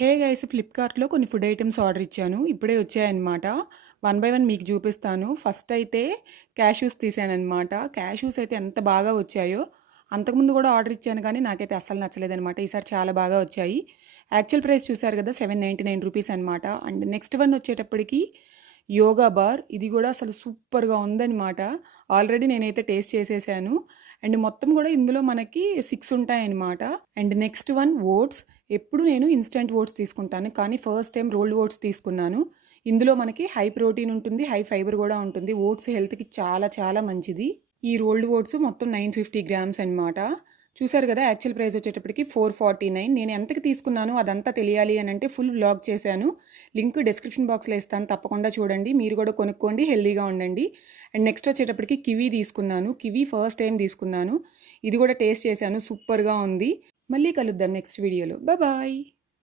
Hey guys, ఫ్లిప్కార్ట్లో కొన్ని food items order ఇచ్చాను. ఇప్పుడే వచ్చాయన్నమాట. వన్ బై వన్ మీకు చూపిస్తాను. ఫస్ట్ అయితే క్యాష్యూస్ తీసానన్నమాట. క్యాష్యూస్ అయితే ఎంత బాగా వచ్చాయో. అంతకుముందు కూడా ఆర్డర్ ఇచ్చాను కానీ నాకైతే అస్సలు నచ్చలేదన్నమాట. ఈసారి చాలా బాగా వచ్చాయి. యాక్చువల్ ప్రైస్ చూసారు కదా, 799 రూపీస్ అనమాట. అండ్ నెక్స్ట్ వన్ వచ్చేటప్పటికి యోగా బార్. ఇది కూడా అసలు సూపర్గా ఉందన్నమాట. ఆల్రెడీ నేనైతే టేస్ట్ చేసేసాను. అండ్ మొత్తం కూడా ఇందులో మనకి 6 ఉంటాయన్నమాట. And next one votes. ఎప్పుడు నేను ఇన్స్టెంట్ ఓట్స్ తీసుకుంటాను, కానీ ఫస్ట్ టైం రోల్డ్ ఓట్స్ తీసుకున్నాను. ఇందులో మనకి హై ప్రోటీన్ ఉంటుంది, హై ఫైబర్ కూడా ఉంటుంది. ఓట్స్ హెల్త్కి చాలా చాలా మంచిది. ఈ రోల్డ్ ఓట్స్ మొత్తం 950 గ్రామ్స్ అనమాట. చూసారు కదా, యాక్చువల్ ప్రైస్ వచ్చేటప్పటికి 449. నేను ఎంతకి తీసుకున్నాను అదంతా తెలియాలి అని అంటే ఫుల్ వ్లాగ్ చేశాను. లింక్ డిస్క్రిప్షన్ బాక్స్లో ఇస్తాను, తప్పకుండా చూడండి. మీరు కూడా కొనుక్కోండి, హెల్దీగా ఉండండి. అండ్ నెక్స్ట్ వచ్చేటప్పటికి కివీ తీసుకున్నాను. కివీ ఫస్ట్ టైం తీసుకున్నాను. ఇది కూడా టేస్ట్ చేశాను, సూపర్గా ఉంది. మళ్ళీ కలుద్దాం నెక్స్ట్ వీడియోలో. బాయ్.